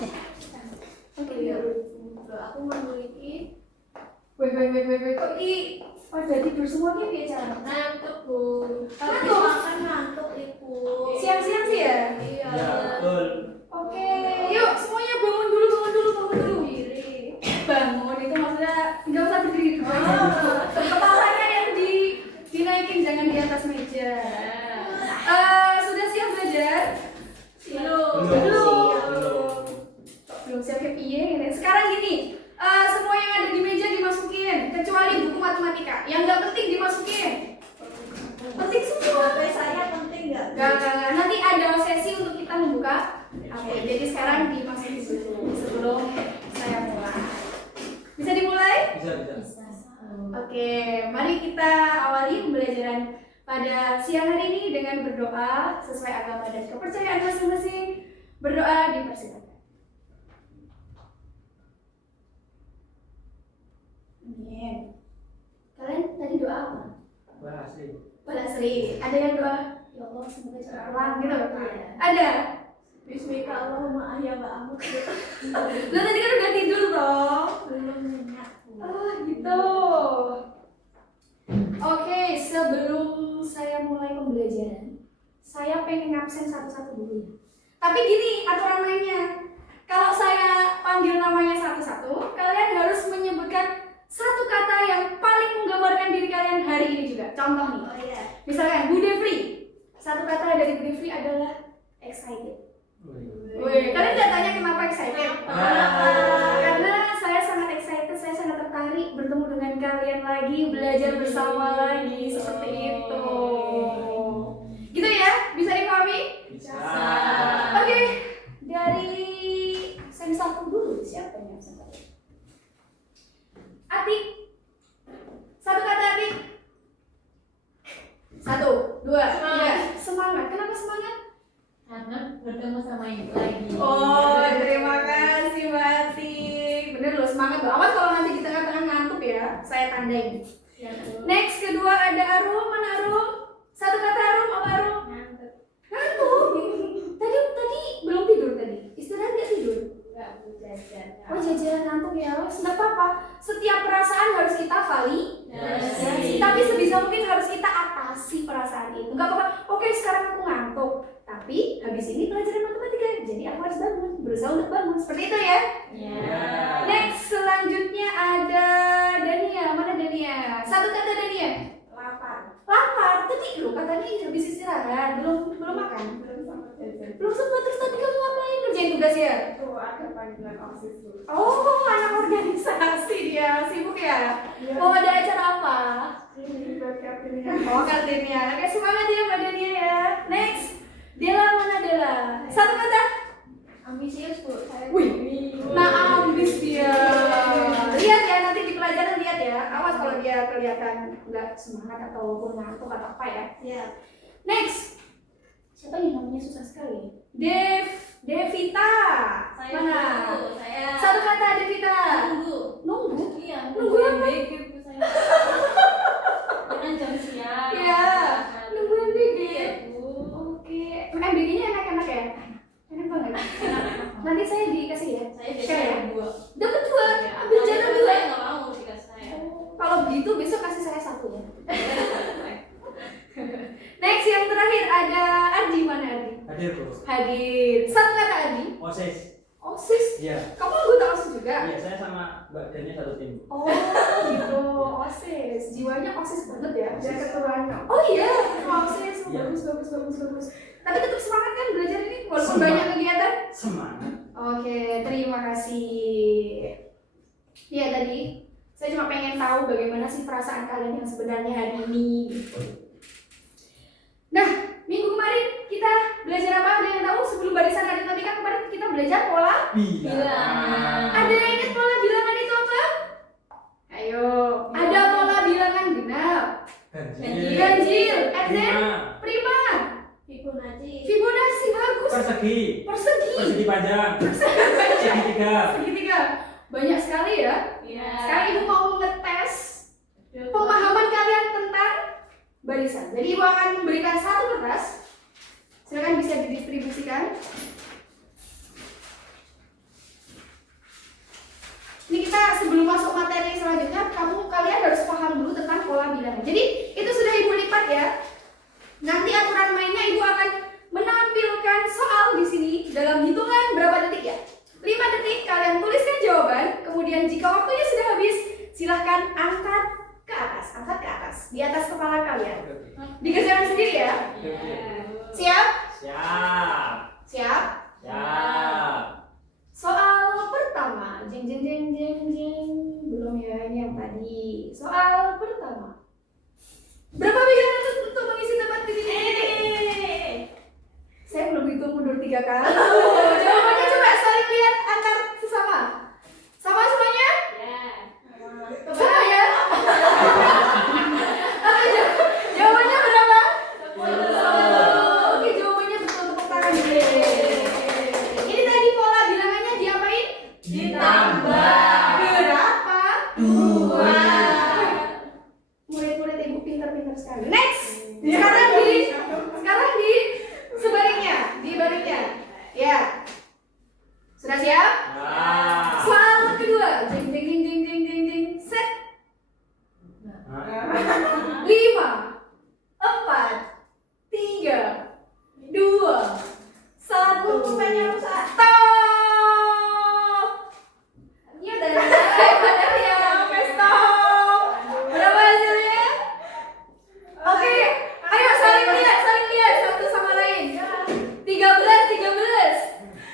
Oke. Aku memiliki. Wait. Kok pada tidur semua nih biar cara? Ngantuk, Bu. Tapi Ngantuk? makan ngantuk, Ibu. Siang-siang sih ya? Iya. Ya, betul. Oke, yuk semuanya bangun dulu. Diri. Bangun itu maksudnya nggak usah berdiri dulu aja. Kepalanya yang dinaikin, jangan di atas meja. Sudah siap belajar? Belum siap kayak piye ini. Sekarang gini, semua yang ada di meja dimasukin, kecuali buku matematika. Yang nggak penting dimasukin. Penting semua. HP saya penting nggak? Gak. Nanti ada sesi untuk kita membuka. Oke, jadi sekarang dimasukin dulu sebelum saya mulai. Bisa dimulai? Bisa. Oke, mari kita awali pembelajaran pada siang hari ini dengan berdoa sesuai agama dan kepercayaan masing-masing. Berdoa dipersilakan. Amin. Kalian tadi doa apa? Pada Sri. Ada yang doa? Ya Allah, semoga cepat pulang gitu. Ada. Bismillahirrahmanirrahim. Ya Mbak Amut. Lo tadi kan udah tidur toh. Belum nyenyak. Gitu. Oke, sebelum saya mulai pembelajaran, saya pengen ngabsen satu-satu dulu ya. Tapi gini aturan mainnya. Kalau saya panggil namanya satu-satu, kalian harus menyebutkan satu kata yang paling menggambarkan diri kalian hari ini juga. Contoh nih. Oh iya. Misalkan Bu Devri. Satu kata dari Bu Devri adalah excited. Wih, kalian nggak tanya kenapa excited? Karena saya sangat excited, saya sangat tertarik bertemu dengan kalian lagi, belajar bersama lagi, seperti itu. Gitu ya? Bisa dipahami? Bisa. Oke, dari absen satu dulu. Siapa yang absen satu? Atik. Satu kata Atik. 1, 2, 3. Semangat. Kenapa semangat? Karena bertemu sama ibu lagi. Oh, terima kasih Mbak Atik. Bener loh, semangat loh. Awas kalau nanti di tengah-tengah ngantuk ya, saya tandain. Ya, Bu. Next, kedua ada Arum. Mana Arum? Satu kata Arum, apa Arum? Ngantuk. Ngantuk. Tadi belum tidur tadi. Istirahat nggak tidur? Enggak, Bu, jajan. Oh jajan ngantuk ya. Nggak apa-apa. Setiap perasaan harus kita validasi. Tapi sebisa mungkin harus kita atasi perasaan itu. Nggak apa-apa. Oke, sekarang aku ngantuk. Tapi habis ini pelajaran matematika, jadi aku harus bangun, berusaha untuk bangun. Seperti itu ya. Ya. Next, selanjutnya ada Dania. Mana Dania? Satu kata Dania. Lapar. Tadi lu katanya habis istirahat, belum makan. Belum sempat. Terus tadi kamu ngapain? Kerjain tugas ya? Tuh, ada panggilan OSIS tuh. Oh, anak organisasi dia. Sibuk ya? Mau ada acara apa? Oh, kartunya. Oke, semangat ya Mbak Dania ya. Next, Dela. Mana Dela? Satu kata. Ambisius, Bu. Saya Wih, nah ambis dia. Lihat ya, nanti di pelajaran lihat ya. Awas kalau dia kelihatan nggak semangat ataupun ngantuk atau apa ya. Ya. Next, siapa yang namanya susah sekali? Devita. Saya Mana? Bu, saya Satu kata Devita. nunggu. Nunggu. Iya, Nunggu apa? BG, Bu, saya. Dengan jam siang. Iya. Nungguin BG. Iya, Bu. Oke. MBG-nya enak-enak ya? Enak banget. Nanti saya dikasih ya. Saya Kayak biasa 2. dapat 2. Ambil jatah 2. Saya nggak mau dikasih saya. Kalau begitu besok kasih saya 1 ya. Next yang terakhir ada Ardi. Mana Ardi? Hadir, Bu. Hadir. Satu kata Ardi. OSIS. OSIS. Iya. Kamu anggota OSIS juga? Iya, saya sama Mbak Dania satu tim, Bu. Oh gitu. OSIS. Jiwanya OSIS banget ya. OSIS. Jangan ketuanya. Oh iya. OSIS. Iya. Bagus. Tapi tetap semangat kan belajar ini walaupun Semangat. banyak kegiatan. Semangat. Oke, terima kasih. Ya tadi saya cuma pengen tahu bagaimana sih perasaan kalian yang sebenarnya hari ini. Nah, minggu kemarin kita belajar apa? Ada yang tahu sebelum barisan aritmatika kemarin kita belajar pola? Bilangan. Ada yang ingat pola bilangan itu apa? Ayo, ada pola bilangan genap, ganjil, and then prima, Fibonacci bagus. Persegi. Persegi. Panjang. Segitiga. Banyak sekali ya. Iya. Sekarang ibu mau ngetes pemahaman kalian tentang barisan. Jadi ibu akan memberikan satu kertas. Silakan bisa didistribusikan. silahkan angkat ke atas, di atas kepala kalian. Oke. Dikerjakan sendiri ya. Oke. Siap? Siap. Siap. Siap. Soal pertama, jeng. Belum ya, ini yang tadi. Soal pertama. Berapa bilangan untuk mengisi tempat di sini? Saya belum hitung mundur 3 kali. Jawabannya coba saling lihat antar sesama. Sama semuanya? Coba ya. Jawabannya berapa? 10. Oke, jawabannya betul, tepuk tangan. Ini tadi pola bilangannya diapain? Ditambah. Berapa? 2. Murid-murid ibu pintar-pintar sekali. Next. Sekarang di sebaliknya, di baliknya. Ya. Sudah siap? Ya. Soal kedua. Jeng. Set. 5, 4, 3, 2, 1. Pulpennya rusak. Stop. Iya dari ya, oke stop. Berapa hasilnya? Oke, ayo saling lihat satu sama lain. 13.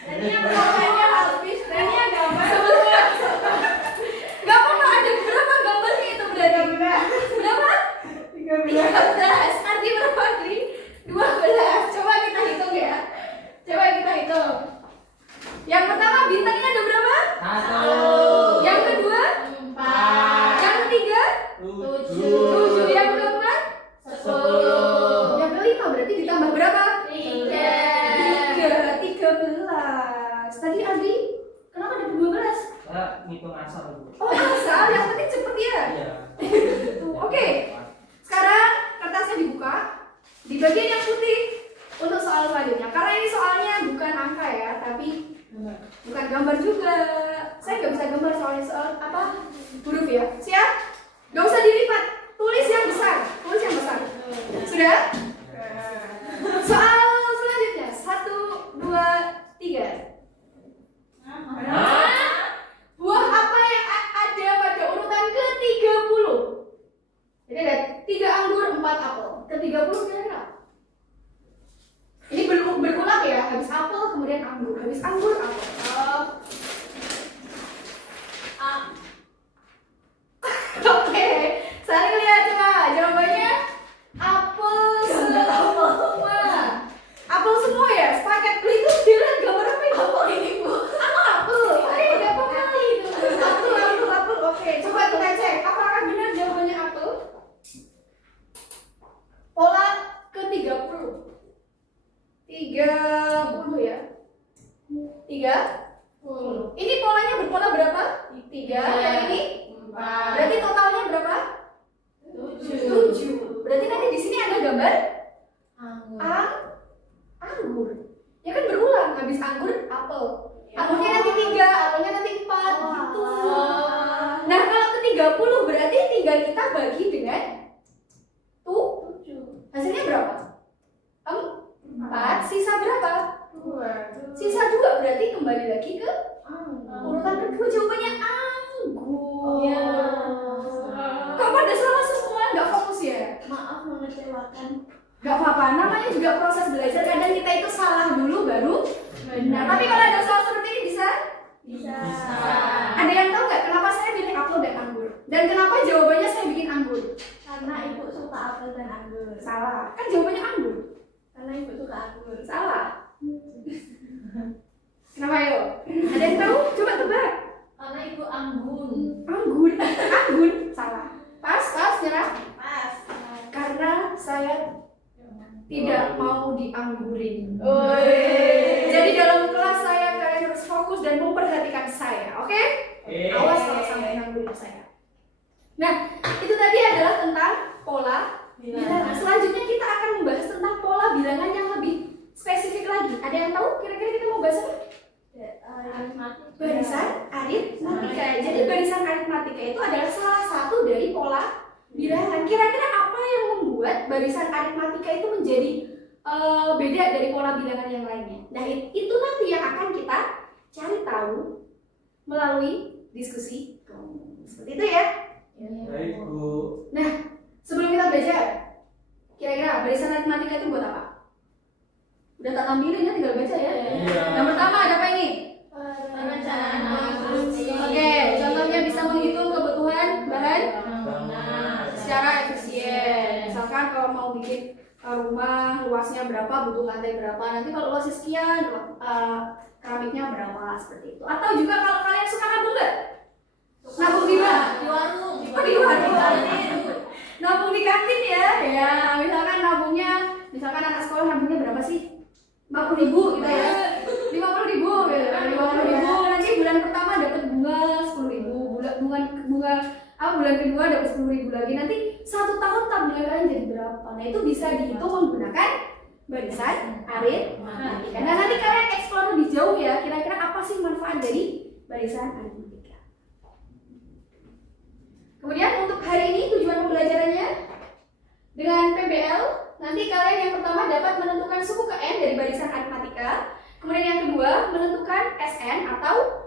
Tadinya pulpennya habis. Tadinya gambar. Gak apa-apa, ada berapa gambarnya itu berarti? Berapa? 13. Ardi berapa Ardi? 12. Coba kita hitung ya. Yang pertama bintangnya ada berapa? 1. Yang kedua? 4. Yang ketiga? 7. Yang keempat? 10. Yang kelima berarti ditambah berapa? 3. 13. Tadi Ardi kenapa ada 12? Saya ngitung asal dulu. Oh asal, yang penting cepet ya. Iya. Oke. Sekarang kertasnya dibuka. Di bagian yang putih untuk soal selanjutnya. Karena ini soalnya bukan angka ya, tapi bukan gambar juga. Saya nggak bisa gambar soalnya soal apa? Huruf ya. Siap? Gak usah dilipat. Tulis yang besar. Sudah? Soal selanjutnya 1, 2, 3. Buah apa yang ada pada urutan ke-30? Jadi ada 3 anggur, 4 apel. Ke-30 kira-kira? Ini berulang ya, habis apel kemudian anggur, habis anggur apel. Oke, saling lihat coba jawabannya. Apel semua. Apel semua ya, sepaket. Beli itu bilang gambar apa itu? Apel ini bu. Apel. Oke, gak apa-apa itu. Apel. Oke, coba kita cek. Apakah benar jawabannya apel? Pola ke-30. 30 ya. 30. Ini polanya berpola berapa? 3. Yang ini? 4. Berarti totalnya berapa? 7. Berarti nanti di sini ada gambar anggur. Ya kan berulang, habis anggur apel. Anggurnya nanti 3, apelnya nanti 4 gitu. Nah, kalau ke-30 berarti tinggal kita bagi dengan 7. Hasilnya berapa? 4, sisa berapa? 2. Sisa 2 berarti kembali lagi ke urutan kedua, jawabannya anggur. Iya. Kok pada salah semua, nggak fokus ya? Maaf mengecewakan. Gak apa-apa, namanya juga proses belajar. Kadang kita itu salah dulu baru benar. Tapi kalau ada soal seperti ini bisa? Bisa. Ada yang tahu nggak kenapa saya pilih apel dan anggur? Dan kenapa jawabannya saya bikin anggur? Karena ibu suka apel dan anggur. Salah, kan jawabannya anggur. Karena ibu suka anggur. Salah. Kenapa ayo? Ada yang tahu? Coba tebak. Karena ibu anggun. Anggur. Salah. Pas, nyerah. Pas. Karena saya tidak mau dianggurin. Oi. Jadi dalam kelas saya kalian harus fokus dan memperhatikan saya, oke? Awas kalau sampai nganggurin saya. Nah, itu tadi adalah tentang pola bilangan. Selanjutnya kita akan membahas tentang pola bilangan yang lebih spesifik lagi. Ada yang tahu kira-kira kita mau bahas apa? Barisan aritmatika. Jadi barisan aritmatika itu adalah salah satu dari pola bilangan. Kira-kira apa yang membuat barisan aritmatika itu menjadi beda dari pola bilangan yang lainnya? Nah, itu nanti yang akan kita cari tahu melalui diskusi. Seperti itu ya. Baik, Bu. Nah, sebelum kita belajar, kira-kira barisan aritmatika itu buat apa? Udah tak tampilin ya, tinggal baca ya. Iya. Yang pertama ada apa ini? Perencanaan akustik. Oke, contohnya bisa menghitung kebutuhan bahan Bangunan. secara efisien. Misalkan kalau mau bikin rumah luasnya berapa, butuh lantai berapa, nanti kalau luasnya sekian, keramiknya berapa, seperti itu. Atau juga kalau kalian suka nabung nggak? Nabung di mana? Di warung. Oh, di warung. Nabung di kantin ya. Ya, misalkan nabungnya, misalkan anak sekolah nabungnya berapa sih? 50.000 gitu ya. 50.000 gitu. 50.000 nanti bulan pertama dapat bunga 10.000, bulan kedua dapat 10.000 lagi. Nanti 1 tahun tabungan kalian jadi berapa? Nah, itu bisa dihitung menggunakan barisan aritmatika. Nah, nanti kalian eksplor lebih jauh ya, kira-kira apa sih manfaat dari barisan aritmatika. Kemudian untuk hari ini tujuan pembelajarannya dengan PBL, nanti kalian yang pertama dapat menentukan suku ke N dari barisan aritmatika. Kemudian yang kedua menentukan SN atau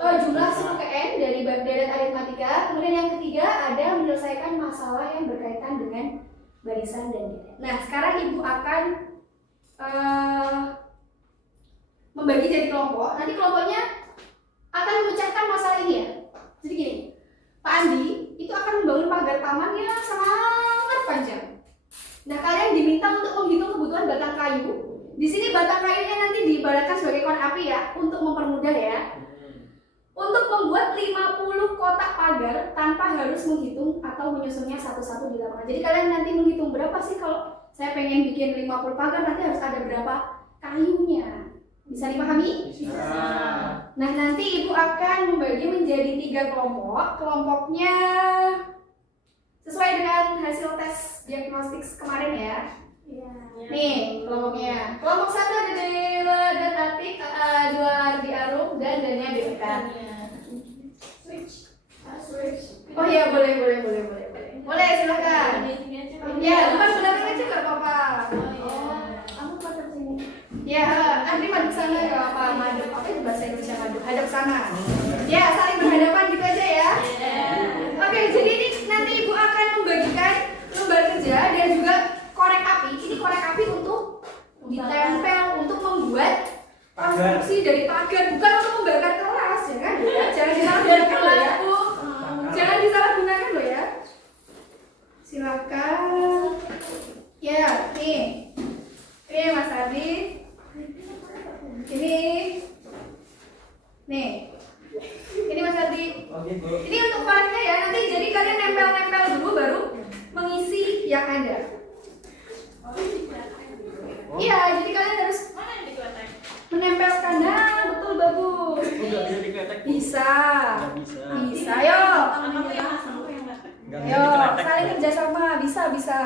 jumlah suku ke N dari deret aritmatika. Kemudian yang ketiga ada menyelesaikan masalah yang berkaitan dengan barisan dan deret. Nah, sekarang Ibu akan membagi jadi kelompok. Nanti kelompoknya akan memecahkan masalah ini ya. Jadi gini, Pak Andi itu akan membangun pagar taman yang sangat panjang. Nah, kalian diminta untuk menghitung kebutuhan batang kayu. Di sini batang kayunya nanti diibaratkan sebagai korek api ya, untuk mempermudah ya. Untuk membuat 50 kotak pagar tanpa harus menghitung atau menyusunnya satu-satu di lapangan. Jadi kalian nanti menghitung berapa sih kalau saya pengen bikin 50 pagar, nanti harus ada berapa kayunya. Bisa dipahami? Bisa. Nah, nanti Ibu akan membagi menjadi 3 kelompok. Kelompoknya sesuai dengan hasil tes diagnostik kemarin ya. Nih, kelompoknya. Kelompok 1 ada Dela dan Atik, 2 Ardi Arum, dan Dania BK. Oh iya, boleh. Boleh, silakan. Ya, bukan pendapat aja nggak apa-apa. Kamu madep sini. Ya, Andri madep sana nggak apa-apa. Madep apa itu bahasa Indonesia madep? Hadap sana. Ya, saling berhadapan gitu aja ya. Oke, jadi ini nanti Ibu akan membagikan lembar kerja dan juga korek api. Ini korek api untuk ditempel untuk membuat konstruksi dari pagar, bukan untuk membakar kelas ya kan? Ya, jangan disalahgunakan loh ya. Jangan disalahgunakan loh ya. Silakan. Ya, nih. Ini Mas Ardi. Ini. Nih. Ini Mas Ardi. Oke, Bu. Ini untuk koreknya ya. Nanti jadi kalian nempel-nempel dulu baru mengisi yang ada. Iya, jadi kalian harus menempelkan. Nah, betul, bagus. Enggak bisa dikletek, Bu. Bisa. Nggak bisa. Bisa, yo. Nggak bisa Yo, dikletek, saling Bu. kerjasama, bisa.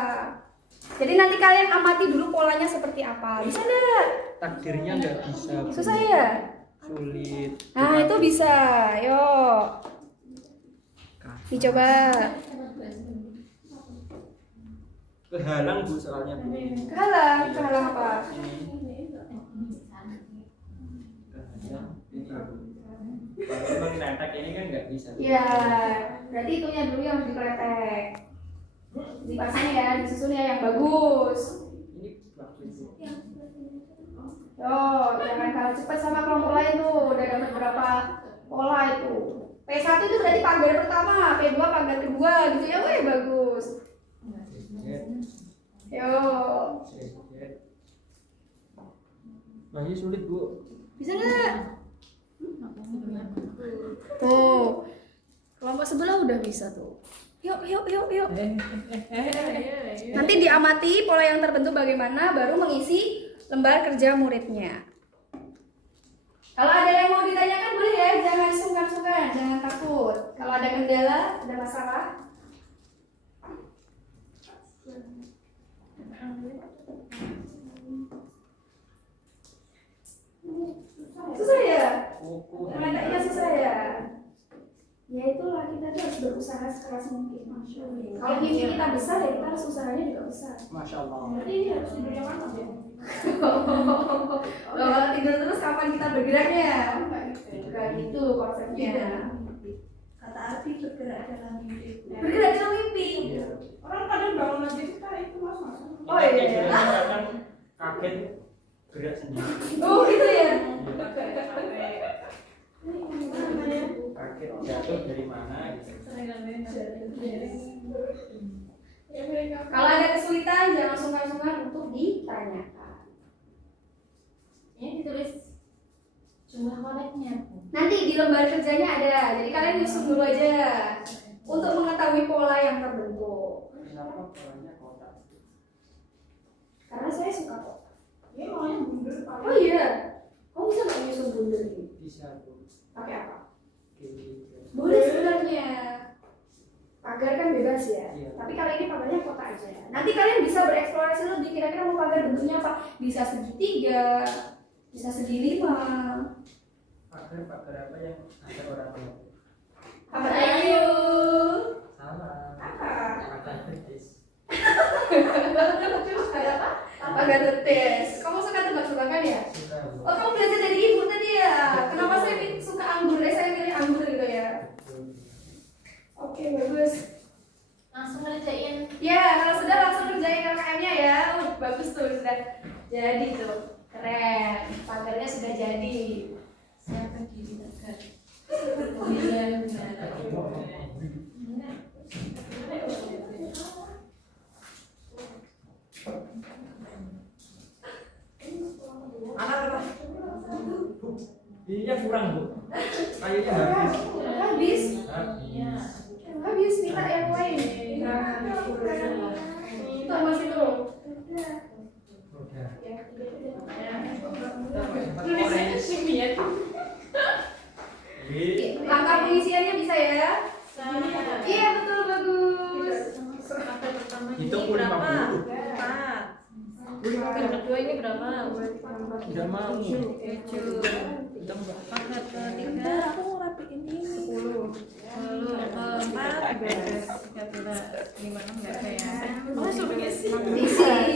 Jadi nanti kalian amati dulu polanya seperti apa. Bisa enggak? Takdirnya nggak bisa, Bu. Susah ya? Sulit. Nah, itu bisa. Yo. Dicoba. Kehalang, Bu, soalnya, Bu. Kehalang apa? Kalau memang netek ini kan nggak bisa. Ya, berarti itunya dulu yang harus dikeletek. Dipasang ya, disusun ya yang bagus. Ini bagus, Bu. Yo, jangan kalah cepat sama kelompok lain tuh. Udah dapat berapa pola itu. P1 itu berarti pagar pertama, P2 pagar kedua gitu ya, weh bagus. Yo, Masih sulit, Bu. bisa nggak? Tuh, kelompok sebelah udah bisa tuh. Yuk. Nanti diamati pola yang terbentuk bagaimana, baru mengisi lembar kerja muridnya. Kalau ada yang mau ditanyakan boleh ya, jangan sungkan-sungkan, jangan takut. Kalau ada kendala, ada masalah. Susah ya? Makanya susah ya? Ya itulah, kita tuh harus berusaha sekeras mungkin. Kalau mimpi kita besar ya kita harus usahanya juga besar. Masya Allah. Berarti ini harus tidur yang mantap ya? Kalau tidur terus kapan kita bergeraknya? Bukan gitu konsepnya. Kata arti bergerak dalam mimpi. Bergerak dalam mimpi. Iya. Orang kadang bangun aja kita itu mas. Oh, iya. Kayak juga kadang kaget gerak sendiri. Oh gitu ya. Kaget jatuh dari mana gitu. Kalau ada kesulitan jangan sungkan-sungkan untuk ditanyakan. Ini ditulis jumlah koleknya. Nanti di lembar kerjanya ada, jadi kalian nyusun dulu aja untuk mengetahui pola yang terbentuk. Kenapa polanya kotak? Karena saya suka kok. Ini maunya mundur. Oh iya, kamu bisa nggak nyusun bundar ini? Bisa tuh. Pakai apa? Gitu. Boleh sebenarnya. Pagar kan bebas ya. Iya. Tapi kali ini pagarnya kotak aja. Nanti kalian bisa bereksplorasi lebih. Kira-kira mau pagar bentuknya apa? Bisa segitiga, bisa segi 5. Pagar apa yang ada orang tua? Apa ayo? Salah. Apa? Pagar betis. Ada apa? Pagar betis. Kamu suka tebak-tebakan ya? Suka. Bu. Oh, kamu belajar dari ibu tadi ya? Kenapa saya suka anggur? Saya milih anggur gitu ya? Oke, bagus. Langsung ngerjain. Ya, kalau sudah langsung kerjain KKM-nya ya. Bagus tuh, sudah jadi tuh. Keren. Pagarnya sudah jadi. Siapa diri tegak? Iya, benar. Anak apa? Iya kurang bu. Kayunya habis. Habis. Habis. Habis, minta yang lain. Itu masih tuh. Udah. Tulisannya simian. Langkah pengisiannya bisa ya? Sama. Iya, betul, bagus. Maka pertama ini Hitung berapa? 50. 4. Yang kedua ini berapa? Tidak mau. 7. Hitung, Mbak. Paket ketiga aku mau rapiin ini 10. Keempat 13, 56 enggak ada ya. Masuk ngisi.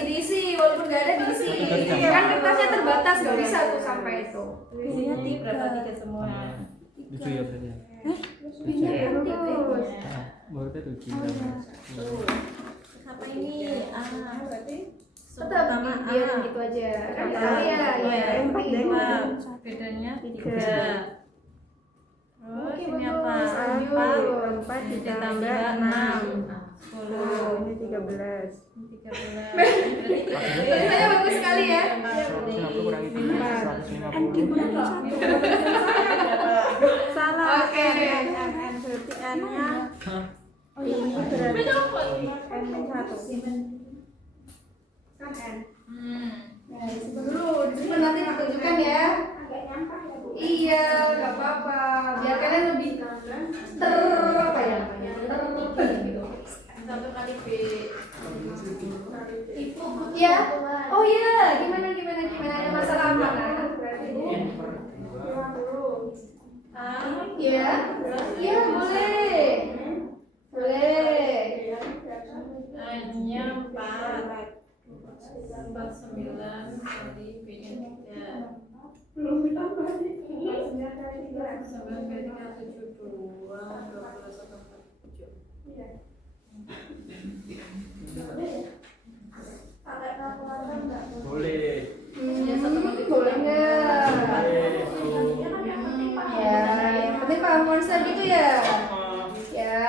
Diisi, walaupun nggak ada diisi. Kan kertasnya terbatas, nggak bisa tuh sampai itu. Ini berapa? 3 semua. Lucu ya berarti ya. Iya, bagus. Ah, muridnya 7. Apa ini? Tetap Pertama dia gitu aja. Kan kita tahu ya, ya. Yang penting Dua. dua. Bedanya 3. Terus Oke, ini apa? bagus. 4 ditambah 6. 10. Ini 13. 13. Tulisannya bagus sekali ya. 150 kurangi 3, 150. Salah. Oke. N berarti N-nya. Ini berarti N-1. Kan N. Hmm. Nah, disimpan dulu, disimpan nanti aku tunjukkan ya. Iya, nggak apa-apa. Biar kalian lebih apa ya? Gitu. 1 kali B. Ya. Oh iya, gimana? Ada masalah apa? Nah, berarti ya. Iya, boleh. Boleh. A-nya 4. 49 kali B-nya 3. Belum ditambah nih. 9 kali 3 72 21 47. Iya. Boleh. Boleh nggak? Ya, yang penting paham konsep gitu ya. Ya.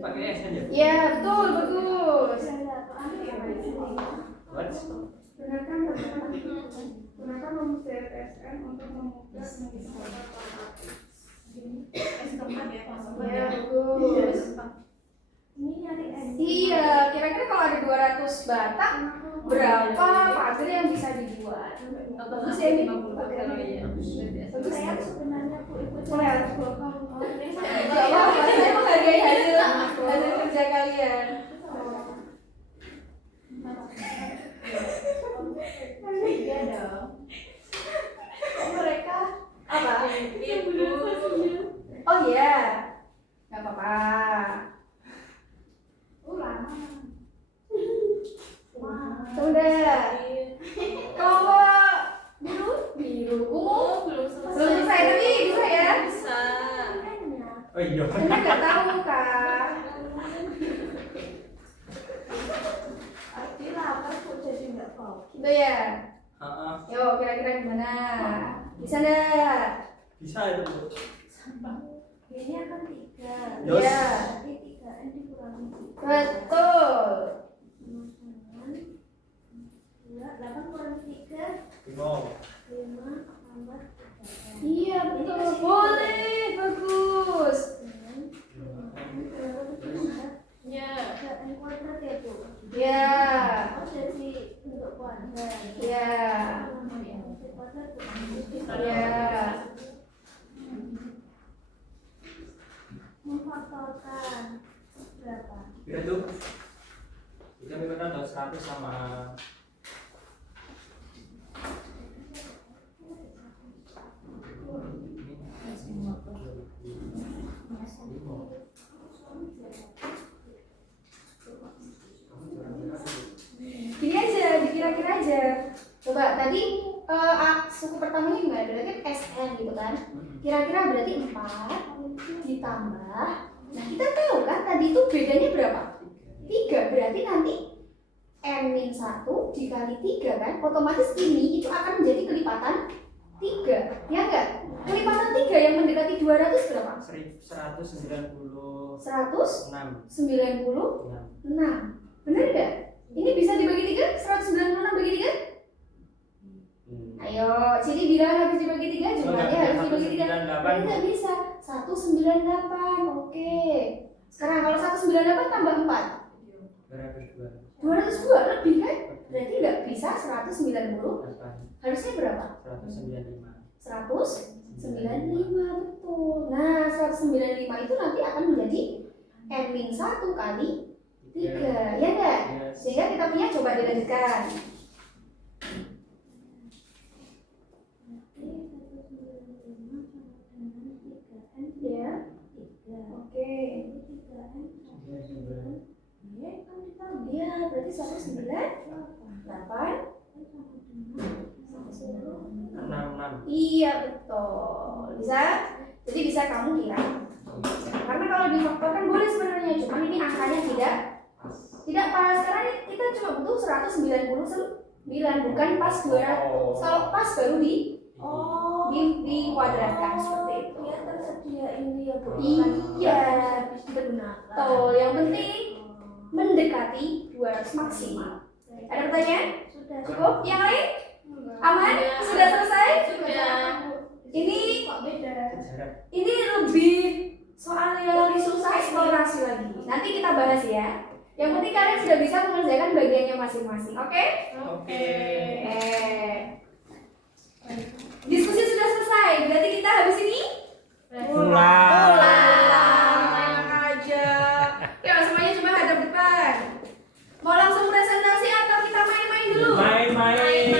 Pakai S aja. Ya, betul, bagus. What? Gunakan rumus DFSN untuk memudah menghitungkan Ya, bagus. Iya, kira-kira kalau ada 200 batang, berapa pagar yang bisa dibuat? Bagus ya ini. Bagus ya. Boleh harus Gak apa-apa, saya menghargai hasil kerja kalian. Iya dong. Kok mereka apa? Oh iya, nggak apa-apa. Lama. Sudah. Kalau biru, iya. Anda nggak tahu kak. Arti lapar kok jadi nggak tahu. Udah ya. Heeh. Yo kira-kira gimana? Bisa nggak? Bisa itu, Bu. Ini akan 3. Yos. Ya. Berarti 3N dikurangi 3. Betul. 8 kurangi 3. 5. 5 tambah 3N. Iya betul. Boleh, bagus. Ya. 3N kuadrat ya Bu. Ya. Oh jadi untuk kuadrat. Ya. Kuadrat Ya. memfaktorkan berapa? Kira tuh. Kita menggunakan 100 sama Gini aja, dikira-kira aja. Coba tadi suku pertamanya gimana? Berarti kan SN gitu kan? Kira-kira berarti 4 ditambah. Nah kita tahu kan tadi itu bedanya berapa? 3, berarti nanti N-1 dikali 3 kan? Otomatis ini itu akan menjadi kelipatan 3, ya enggak? Kelipatan 3 yang mendekati 200 berapa? 196. 196. Bener nggak? Ini bisa dibagi 3? 196 bagi 3? Ayo, sini bilang habis dibagi 3, jumlahnya harus dibagi 3. Nggak bisa. 198, oke. Sekarang kalau 198 tambah 4 202 lebih kan? Berarti nggak bisa 190. Harusnya berapa? 195. 195, betul. Nah, 195 itu nanti akan menjadi N-1 kali 3, ya enggak? Yes. Sehingga kita punya, coba dilanjutkan. Ya, oke. Iya, berarti 198. 66. Iya, betul. Bisa? Jadi bisa kamu kira. Karena kalau difaktorkan boleh sebenarnya, cuma ini angkanya tidak pas, karena kita cuma butuh 199, bukan pas 200. Kalau pas baru di kuadratkan seperti itu. Ya tersedia ini ya Bu. Iya, betul. Yang penting mendekati 200 maksimal. Ada pertanyaan? Sudah. Cukup? Yang lain? Aman? Sudah selesai? Sudah. Ini Kok beda? Jarak. ini lebih soal yang lebih susah, eksplorasi lagi. Nanti kita bahas ya. Yang penting kalian sudah bisa mengerjakan bagiannya masing-masing. Oke? Oke. Diskusi sudah selesai. Berarti kita habis ini Pulang. Enak aja. Ya semuanya coba hadap depan. Mau langsung presentasi atau kita main-main dulu? Main-main.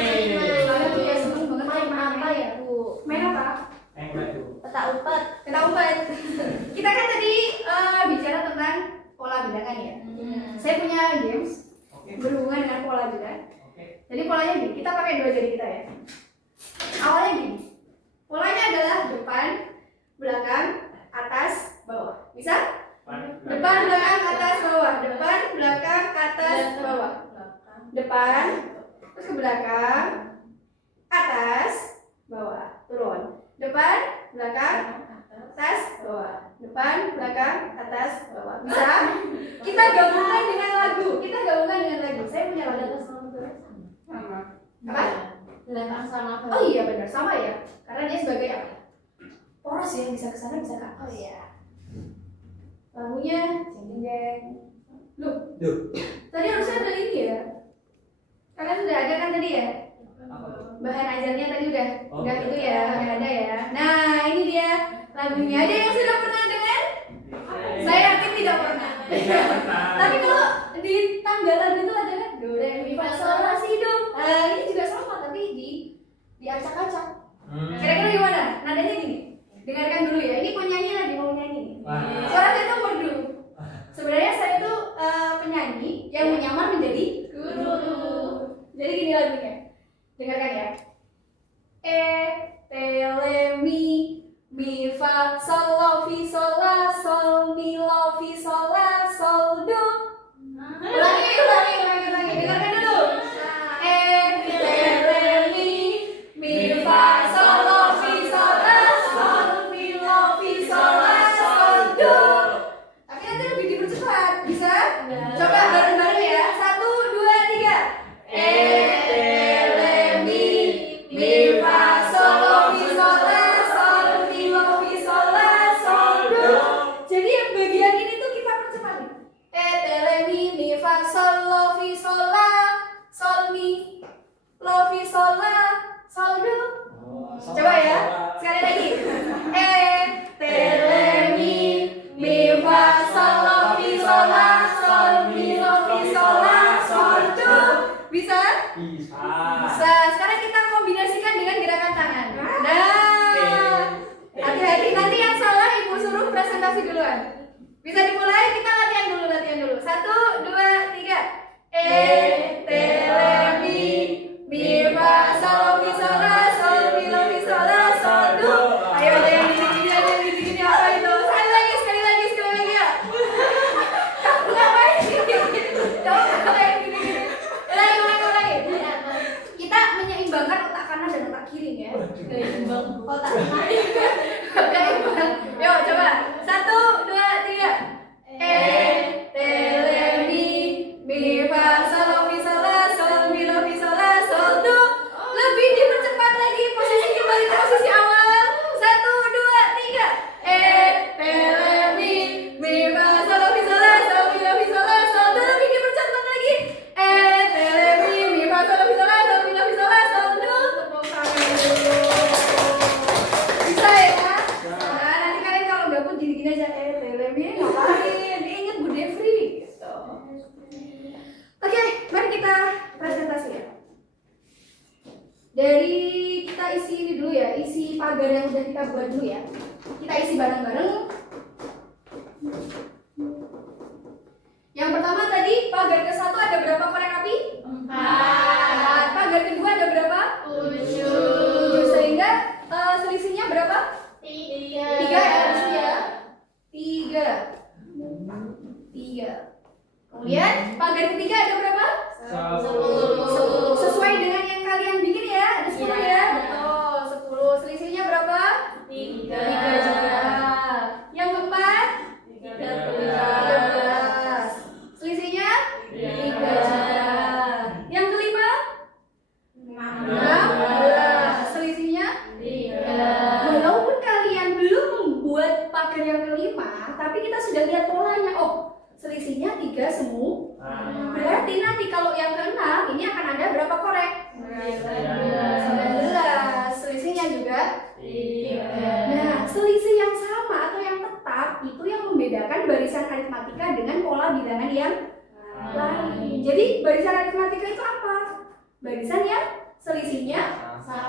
Soalnya tuh ya seneng banget main apa ya Bu? Main apa? Enggak tuh. Petak umpet. Kita umpet. Kita kan tadi bicara tentang pola bilangan ya. Saya punya games Oke. berhubungan dengan pola juga. Oke. Jadi polanya gini, kita pakai 2 jari kita ya. Awalnya gini, polanya adalah depan, belakang, atas, bawah. Bisa? Depan, belakang, atas, bawah. Depan, belakang, atas, bawah. Depan, terus ke belakang, atas, bawah. Turun. Depan, belakang, atas, bawah. Depan, belakang, atas, bawah. Bisa? Kita gabungkan dengan lagu. Saya punya lagu. Apa? Belakang sama Oh iya benar, sama ya. Karena dia sebagai apa? Poros ya, bisa ke sana bisa ke atas. Oh iya. Lagunya jeng jeng. Loh, Duh. tadi harusnya ada ini ya. Kalian udah ada kan tadi ya? Apa? Bahan ajarnya tadi udah Oh, itu ya, nggak ada ya. Nah, ini dia lagunya. Ada yang sudah pernah dengar? Saya yakin tidak pernah. Tapi kalau di tanggal lagu itu ada kan? Do re mi fa sol la si do. Nah, ini juga sama tapi diacak-acak. Kira-kira gimana? Nadanya gini. Dengarkan dulu ya. Ini penyanyi lagi mau nyanyi. Wah. Suara saya tuh merdu. Sebenarnya saya tuh penyanyi yang menyamar menjadi guru. Jadi gini lagunya. Dengarkan ya. E te le mi mi fa sol la fi sol la sol mi la fi sol la sol do. Ulangi. Dengarkan dulu. Re mi fa sol la fi sol la sol mi la fi sol la sol do. Tapi nanti lebih dipercepat, bisa? Coba bareng-bareng ya. 1, 2, 3. Re mi fa sol la fi sol la sol mi la fi sol la sol do. Jadi yang bagian ini tuh kita percepat nih. Re mi fa sol la fi sol la sol mi la fi sol la sol do. Coba ya, sekali lagi. Re mi fa sol la fi sol la sol mi la fi sol la sol do. Bisa? Bisa. Sekarang kita kombinasikan dengan gerakan tangan. Nah, hati-hati nanti yang salah ibu suruh presentasi duluan. Bisa dimulai, kita latihan dulu. 1, 2, 3. Mi fa sol la fi sol la sol mi la fi sol la sol do. Ayo ada yang gini apa itu? Sekali lagi ya. Kamu ngapain sih? Coba yang gini. Ulangi. Kita menyeimbangkan otak kanan dan otak kiri ya. Seimbang otak kanan. Yuk coba. 1, 2, 3. Mi fa sol la fi sol la sol mi la fi sol la sol do. Lebih dipercepat lagi, posisi kembali ke posisi awal. 1, 2, 3. Mi fa sol la fi sol la sol mi la fi sol la sol do. Lebih dipercepat lagi. Mi fa sol la fi sol la sol mi la fi sol la sol do. Tepuk tangan dulu. Bisa ya? Nah, nanti kalian kalau gabut gini-gini aja. Mi ngapain? Ingat Bu Devri gitu. Oke, mari kita presentasi ya. Dari kita isi ini dulu ya, isi pagar yang udah kita buat dulu ya. Kita isi bareng-bareng. Yang pertama tadi pagar ke-1 ada berapa korek api? 4. Pagar kedua ada berapa? 7. Sehingga selisihnya berapa? 3 ya harusnya ya. 3. Kemudian pagar ketiga ada berapa? 10. Sesuai dengan yang kalian bikin ya, ada 10 ya. Betul, 10. Selisihnya berapa? 3 juga. Yang keempat? 13. Selisihnya 3 juga. Yang kelima? 16. Selisihnya 3. Walaupun kalian belum membuat pagar yang kelima, tapi kita sudah lihat polanya. Oh, selisihnya 3 semua. Berarti nanti kalau yang ke-6 ini akan ada berapa korek? 19. Selisihnya juga 3. Nah, selisih yang sama atau yang tetap itu yang membedakan barisan aritmatika dengan pola bilangan yang lain. Jadi barisan aritmatika itu apa? Barisan yang selisihnya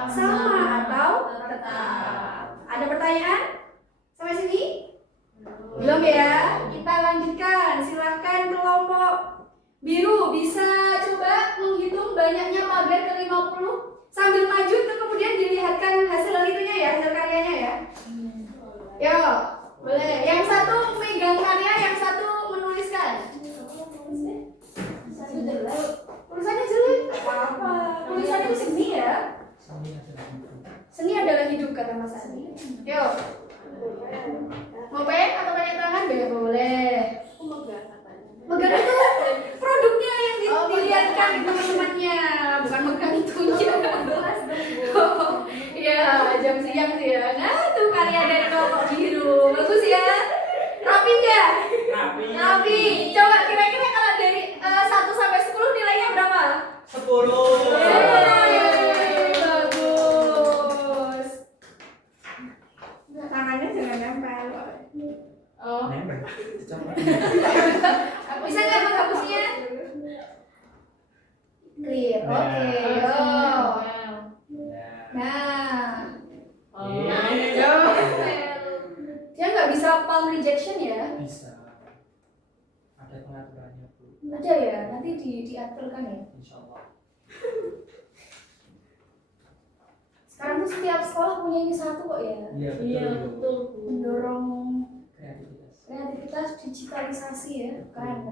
sama atau tetap. Ada pertanyaan? Sampai sini? Belum ya? Kita lanjutkan. Silahkan kelompok biru bisa coba menghitung banyaknya pagar ke-50 sambil maju tuh kemudian dilihatkan hasil itunya ya, hasil karyanya ya. Yo, boleh. Yang satu megang karya, yang satu menuliskan. Tulisannya jelek, apa-apa. Tulisannya itu seni ya. Seni adalah hidup kata Mas Andi. Yo. Mau pen atau pakai tangan? Boleh. Megang itu produknya yang dilihatkan teman-temannya, bukan megang itunya. Iya, jam siang sih ya. Nah, tuh karya dari kelompok biru. Bagus ya. Rapi nggak? Rapi. Coba kira-kira kalau dari 1 sampai 10 nilainya berapa? 10. Bagus. Tangannya jangan nempel. Oh. Bisa nggak menghapusnya? Clear. Oke. Nah. Dia nggak bisa palm rejection ya? Bisa. Ada pengaturannya, Bu. Ada ya. Nanti diaturkan ya. Insyaallah. Sekarang tuh setiap sekolah punya ini satu kok ya. Iya Iya betul. betul. Mendorong Kreativitas. digitalisasi ya. Keren.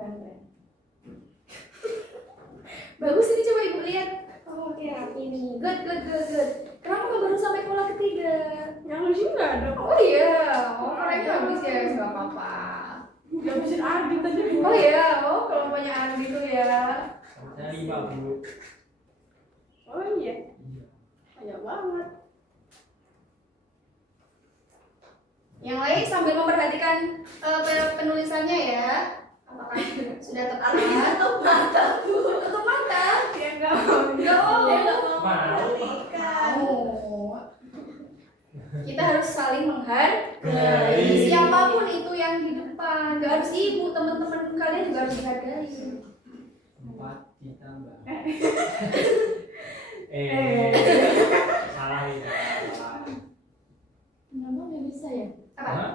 Bagus ini, coba ibu lihat. Oh, oke, rapi nih. Good. Kenapa kok baru sampai pola ketiga? Yang lucu nggak ada kok. Oh iya, orangnya habis ya, nggak apa-apa. Yang lucu Ardi tadi. Oh iya, kelompoknya Andi tuh ya. Saya 5 Bu. Oh iya, Iya. banyak banget. Yang lain sambil memperhatikan penulisannya ya. Apakah sudah tepat? Tutup mata, Bu. Tutup mata. Ya nggak mau. Mau. Kita harus saling menghargai. Hargai. Siapapun itu yang di depan, gak harus ibu, teman-teman kalian juga harus dihargai. 4 ditambah. Salah ini. Salah. Kenapa nggak bisa ya? Apa? Hah?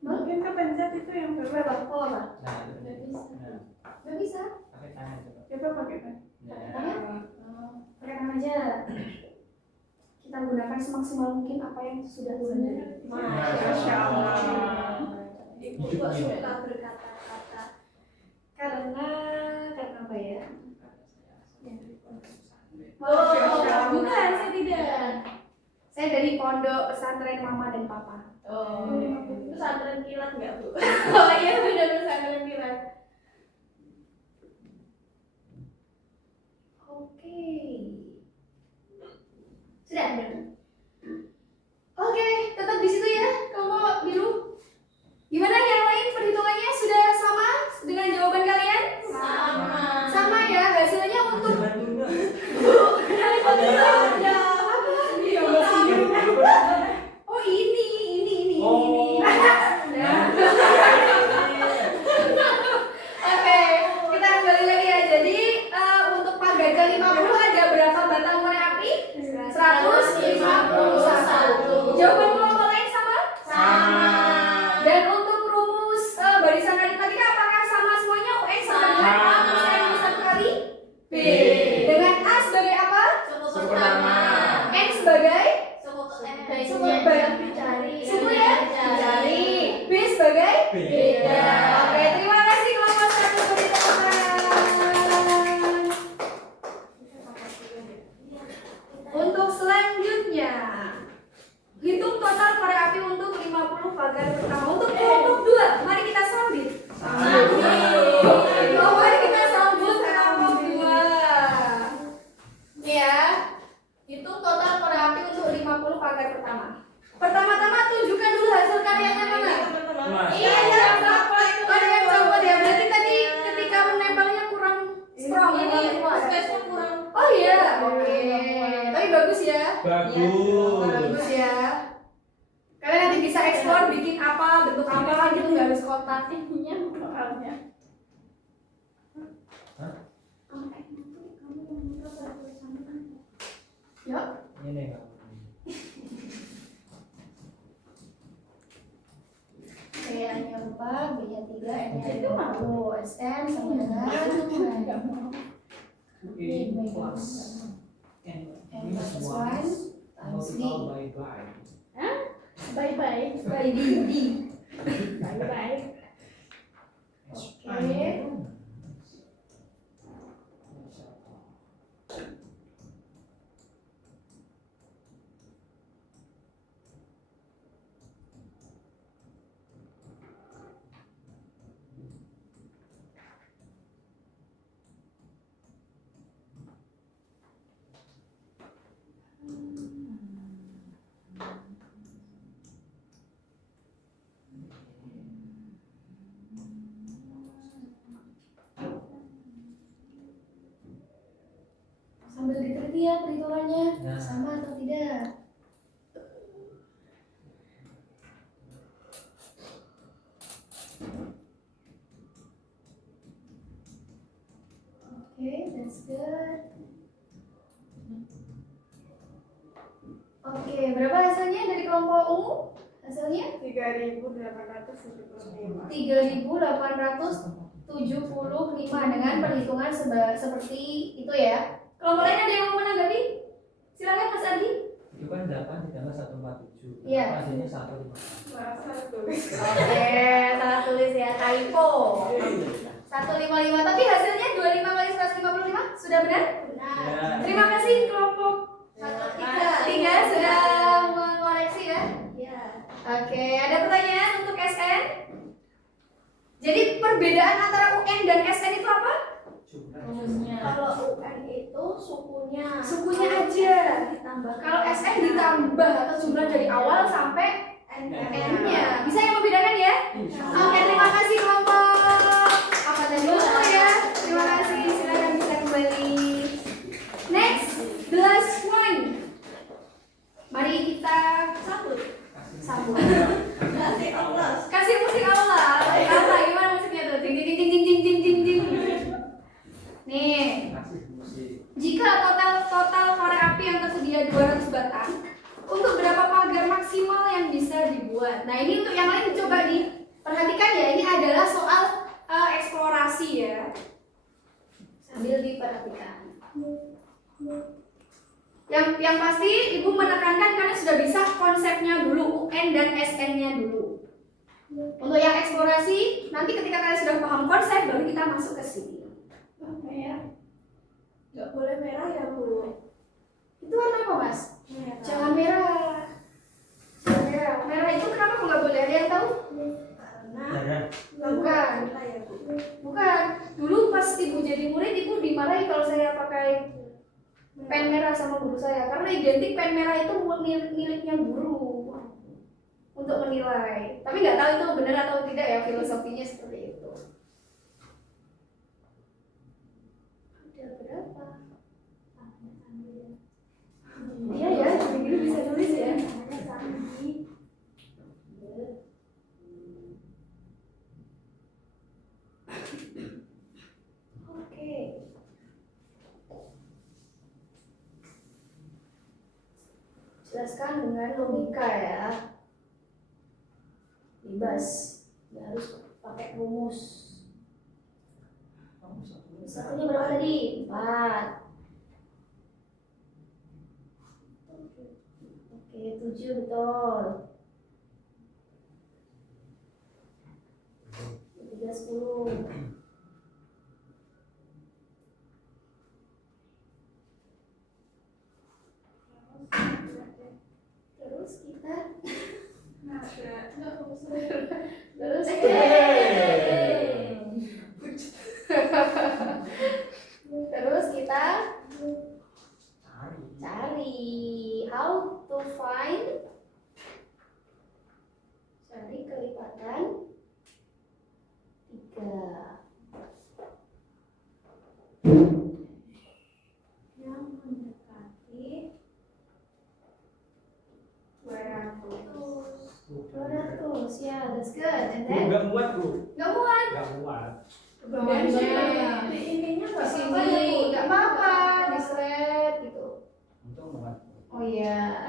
Mungkin kepencet itu yang berapa? Oh apa? Nah, Nggak bisa. nah, Nggak bisa. pakai tangan coba. Coba pakai kan. Nah, Pakai tangan aja. Kita gunakan semaksimal mungkin apa yang sudah benar. Masya Allah. Ibu kok suka berkata-kata. Karena apa ya? Bukan, saya tidak. Saya dari pondok pesantren mama dan papa. Itu pesantren kilat nggak Bu? Oh iya, benar pesantren kilat. Oke. Sudah. Oke, tetap di situ ya. Kelompok biru. Gimana yang lain perhitungannya sudah sama dengan jawaban kalian? Sama ya. Hasilnya untuk oh ini. Oh. Oke, kita kembali lagi ya. Jadi untuk pagar ke-50 ada berapa batang korek api? 151. Jawaban kelompok lain sama? Sama. Dan untuk rumus barisan aritmatika apakah sama semuanya? UN sama dengan A kurangi satu kali B. Dengan A sebagai apa? Suku pertama. N sebagai Suku dicari. Suku ya? Dicari. B sebagai beda. Oke, terima kasih kelompok 1 beri tepuk tangan. Untuk selanjutnya, hitung total korek api untuk 50 pagar pertama. Untuk kelompok 2, mari kita sambit. Oh, mari kita sambut kelompok 2. Nih ya, hitung total korek api untuk 50 pagar pertama. Pertama-tama tunjukkan dulu hasil karyanya mana? Iya ya, ada yang copot ya. Berarti tadi ketika menempelnya kurang strong. Ini space-nya kurang. Oh iya, oke. Tapi bagus ya. Bagus. Bagus ya. Kalian nanti bisa explore bikin apa, bentuk apa gitu, nggak harus kotak. Ininya soalnya. Yuk. Ini kamu. Oke, A-nya 4, B-nya 3, N-nya 50. SN sama dengan Ini plus. N plus 1 times D. Bye-bye. Bye-bye. By D. Bye-bye. Oke. Sambil diteliti ya perhitungannya, Nah. sama atau tidak. Oke, that's good. Oke, berapa hasilnya dari kelompok ungu? Hasilnya 3.875. 3.875 dengan perhitungan seperti itu ya. Kelompok lain ada yang mau menanggapi? Silakan Mas Adi. Itu kan 8 ditambah 147. Iya. Hasilnya 156. Masa tulis. Oke, salah tulis ya, typo. 155, tapi hasilnya 25 kali 155 sudah benar? Ya. Terima kasih kelompok 3 sudah mengoreksi ya. Oke, ada pertanyaan untuk SN? Jadi perbedaan antara UN dan SN itu apa? Rumusnya. Kalau UN itu sukunya. Sukunya aja. Ditambah. Kalau SN ditambah atau jumlah dari awal sampai N-nya. Bisa yang membedakan ya? Oke, terima kasih kelompok. Apa tadi? Oh ya, terima kasih. Silakan bisa kembali. Next, the last one. Mari kita sambut. Kasih musik Allah. Allah gimana musiknya tuh? Ding ding ding ding ding ding ding ding. Nih, Kasih musik. jika total korek api yang tersedia 200 batang, untuk berapa pagar maksimal yang bisa dibuat? Nah, ini untuk yang lain coba diperhatikan ya. Ini adalah soal eksplorasi ya. Sambil diperhatikan. Yang pasti Ibu menekankan kalian sudah bisa konsepnya dulu, UN dan SN-nya dulu. Untuk yang eksplorasi, nanti ketika kalian sudah paham konsep, baru kita masuk ke sini. Merah. Nggak boleh merah ya Bu. Itu warna apa, Mas? Merah. Jangan merah. Jangan merah. Merah itu kenapa kok nggak boleh? Ada yang tahu? Karena Darah. Bukan. merah ya Bu. Bukan. Dulu pas Ibu jadi murid, Ibu dimarahi kalau saya pakai pen merah sama guru saya. Karena identik pen merah itu miliknya guru untuk menilai. Tapi nggak tahu itu benar atau tidak ya, filosofinya seperti itu. Ada berapa? Iya ya, gini bisa tulis ya. Oke. Jelaskan dengan logika ya. Bebas, nggak harus pakai rumus. Satunya berapa tadi? 4. Oke, 7 betul. 3, 10. Terus kita terus terus kita cari how to find, cari kelipatan 3 Yang mendekati 200 ya, that's good. And then Enggak muat, Bu. nggak muat. Enggak muat. Dan Bawahnya. di ininya Di nggak sini apa-apa ya Bu. nggak apa-apa, di slide gitu. Untung muat. Oh iya.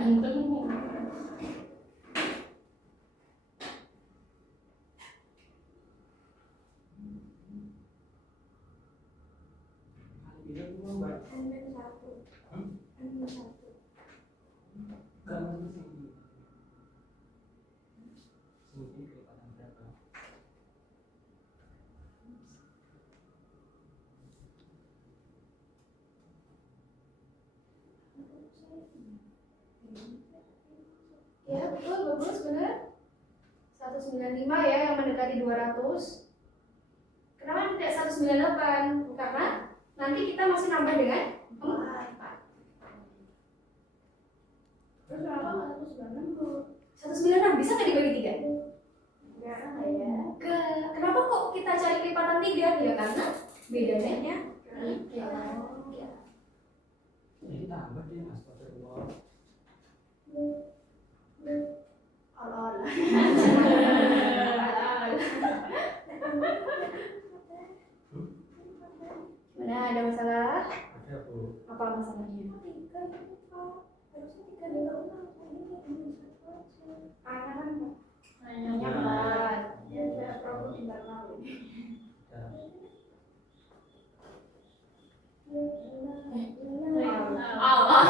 Bisa Bu, Mbak. N-1. N-1. Kamu sih. Sini kelihatan berapa? Ya betul, bagus benar. 195 ya yang mendekati 200. Kenapa tidak 198? Karena nanti kita masih nambah dengan 4. Terus kenapa nggak 196 Bu? 196 bisa nggak dibagi 3? Nggak Ya. Kenapa kok kita cari kelipatan 3? Ya karena bedanya ya. Jadi tambah deh, astagfirullah. Ol-ol. Mana ada masalah? Ada, Bu. Apa masalahnya? Nanya Mbak. Dia ada problem internal ini. Ya. Allah.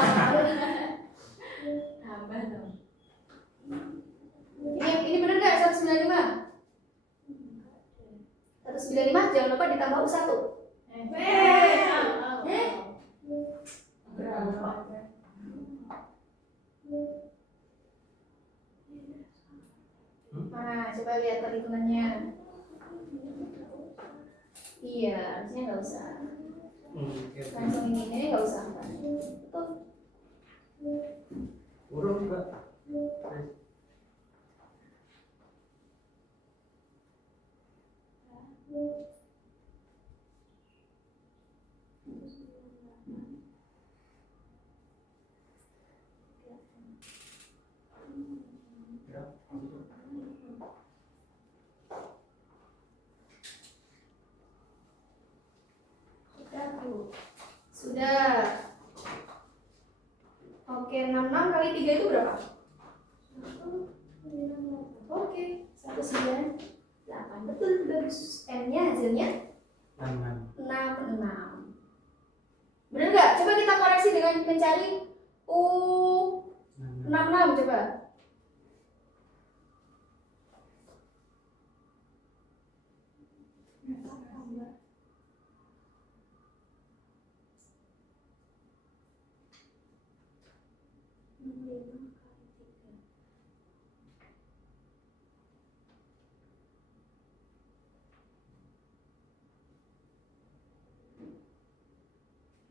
Mana? Coba lihat perhitungannya. Iya, harusnya nggak usah. Langsung ini nggak usah. Betul. Urung juga. Sudah. Oke, 66 kali 3 itu berapa? Oke, 198. Betul, bagus. M-nya hasilnya 66. Benar nggak? Coba kita koreksi dengan mencari U66 coba.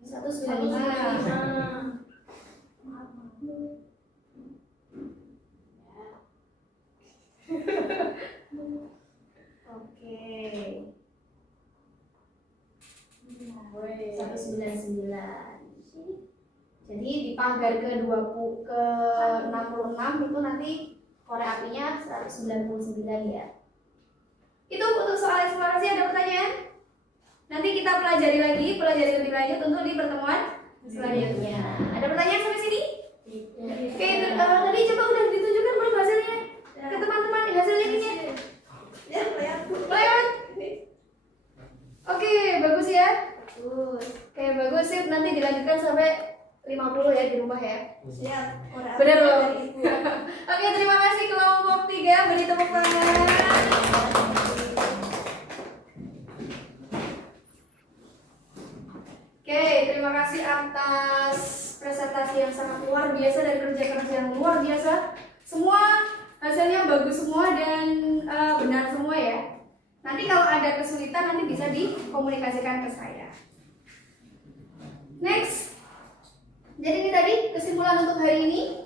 Satu 95. Oke. 199. Jadi di pagar ke 66 itu nanti korek apinya 199 ya. Itu untuk soal eksplorasi. Ada pertanyaan? Nanti kita pelajari lebih lanjut untuk di pertemuan selanjutnya. Ada pertanyaan sampai sini? Oke, tadi coba udah ditunjukkan belum hasilnya ke teman-teman hasilnya ini? Lewat. Oke, bagus ya. Oke, bagus sip. Nanti dilanjutkan sampai 50 ya di rumah ya. Siap. Benar loh. Oke, terima kasih kelompok 3. Beri tepuk tangan. Oke, terima kasih atas presentasi yang sangat luar biasa dan kerja-kerja yang luar biasa. Semua hasilnya bagus semua dan benar semua ya. Nanti kalau ada kesulitan nanti bisa dikomunikasikan ke saya. Next. Jadi ini tadi kesimpulan untuk hari ini.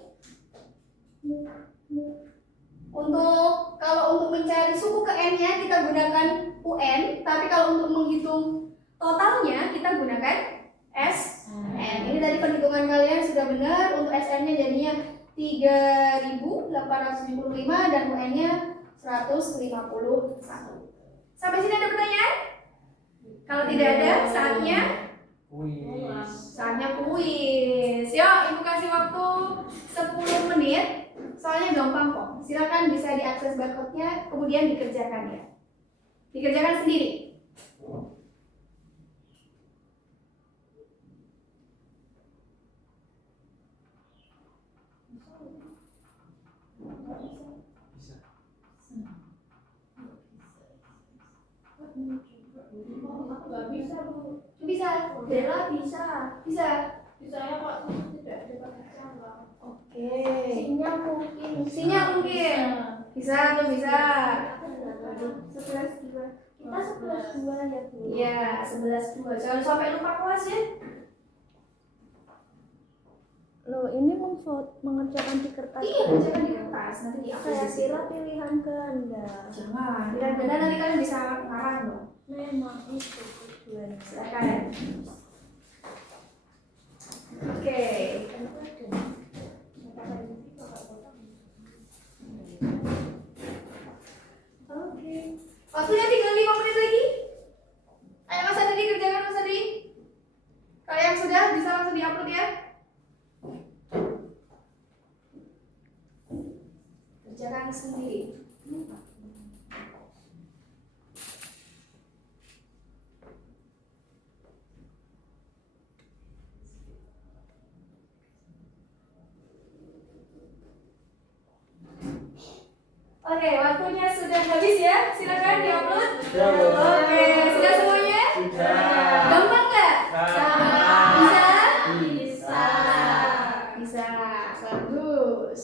Kalau untuk mencari suku ke N-nya kita gunakan UN, tapi kalau untuk menghitung totalnya kita gunakan SN. Ini tadi perhitungan kalian sudah benar. Untuk SN-nya jadinya 3.875 dan UN-nya 151. Sampai sini ada pertanyaan? Kalau tidak ada, saatnya kuis. Yuk, Ibu kasih waktu 10 menit. Soalnya gampang kok. Silakan bisa diakses barcode-nya, kemudian dikerjakan ya. Dikerjakan sendiri. Bisa, Bella bisa. Bisanya kok tidak ada bahasa. Oke. Sinyal mungkin. Bisa tuh bisa. 11-2. Kita 11-2 ya Bu. Iya, 11-2. Jangan sampai lupa kelas ya. Loh, ini mengerjakan di kertas. Iya, kerjakan di kertas. Nanti Saya diapresiasi. kira pilihan ganda. Jangan. Pilihan ganda nanti kalian bisa ngarang dong. Memang itu tujuannya. Silakan. Oke. Oke. Waktunya tinggal 5 menit lagi. Ayo Mas Adri kerjakan Mas Adri. Kalau yang sudah bisa langsung diupload ya. Kerjakan sendiri. Oke, waktunya sudah habis ya. Silakan diupload. Oke, sudah semuanya? Sudah. Gampang nggak? Gampang. Bisa? Bisa. Bagus.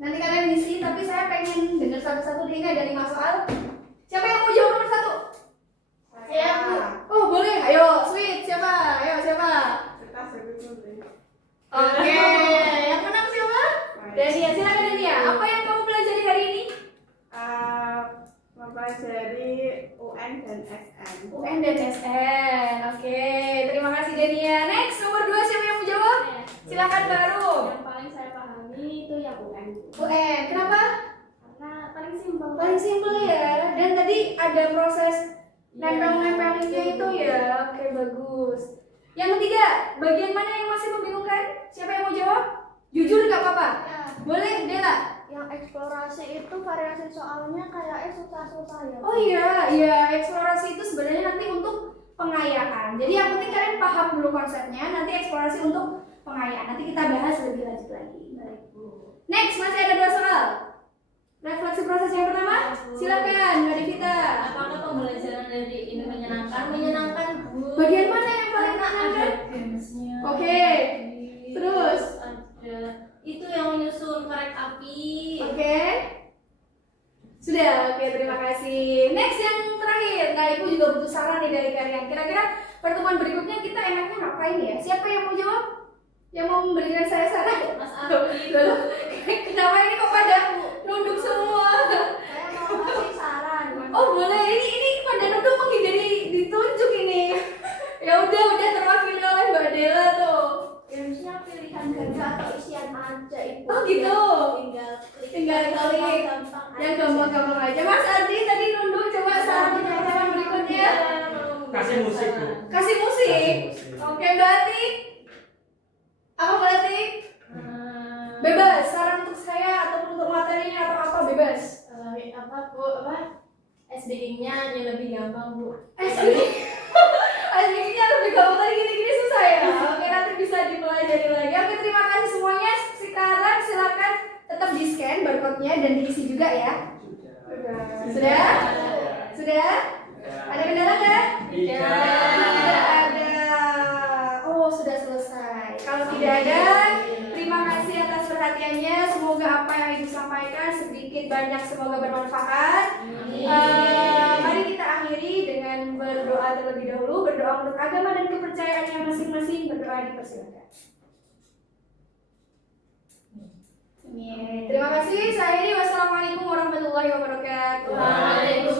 Nanti kalian ngisi, tapi saya pengen dengar satu-satu deh, ada 5 soal. Siapa yang mau jawab nomor 1? Saya. Oh boleh, ayo sweet, siapa? Ayo siapa? Kita sebut dulu. Oke, yang menang siapa? Dania, silakan Dania. Apa yang kamu pelajari hari ini? Mempelajari UN dan SN. UN dan SN. Oke, terima kasih Dania. Next, nomor 2 siapa yang mau jawab? Silakan Baru. Yang paling saya pahami itu yang UN. UN, kenapa? Karena paling simpel. Paling simpel ya. Dan tadi ada proses nempel-nempelinnya itu ya. Oke, bagus. Yang ketiga, bagian mana yang masih membingungkan? Siapa yang mau jawab? Jujur nggak apa-apa. Ya, Boleh, Dela. yang eksplorasi itu variasi soalnya kayaknya susah-susah ya. Oh iya, eksplorasi itu sebenarnya nanti untuk pengayaan. Jadi yang penting kalian paham dulu konsepnya, nanti eksplorasi untuk pengayaan. Nanti kita bahas lebih lanjut lagi. Baik, Bu. Next, masih ada 2 soal. Refleksi proses yang pertama, silakan Mbak Devita. Apakah pembelajaran dari ini menyenangkan? Menyenangkan, Bu. Bagian mana yang paling menyenangkan? Gamesnya. Oke. Terus? Ada itu yang menyusun korek api. Oke. Sudah, oke, terima kasih. Next yang terakhir. Nah, Ibu juga butuh saran nih dari kalian. Kira-kira pertemuan berikutnya kita enaknya ngapain ya? Siapa yang mau jawab? Yang mau memberikan saya saran? Mas Arfi. Loh, kenapa ini kok pada nunduk semua? Saya mau kasih saran. Oh boleh, ini pada nunduk menghindari ditunjuk ini. Ya udah terwakili oleh Mbak Dela tuh. Gamesnya pilihan ganda atau isian aja itu. Oh gitu. Tinggal klik. Yang gampang-gampang aja. Mas Ardi tadi nunduk, coba saran untuk pertemuan berikutnya. Kasih musik, Bu. Kasih musik. Oke, Mbak Atik. Apa Mbak Atik? Bebas, saran untuk saya ataupun untuk materinya atau apa bebas. Apa Bu? Apa? SBI-nya yang lebih gampang Bu. Aslinya lebih gampang tadi gini-gini susah ya. Oke, nanti bisa dipelajari lagi. Oke, terima kasih semuanya. Sekarang silakan tetap di scan barcode-nya dan diisi juga ya. Sudah? Sudah? Ada kendala nggak? Tidak ada. Oh, sudah selesai. Kalau tidak ada, terima kasih atas perhatiannya. Semoga apa yang Ibu sampaikan sedikit banyak semoga bermanfaat. Mari kita akhiri dengan berdoa terlebih dahulu. Berdoa menurut agama dan kepercayaannya masing-masing. Berdoa dipersilakan. Terima kasih. Saya Wassalamualaikum warahmatullahi wabarakatuh. Waalaikumsalam.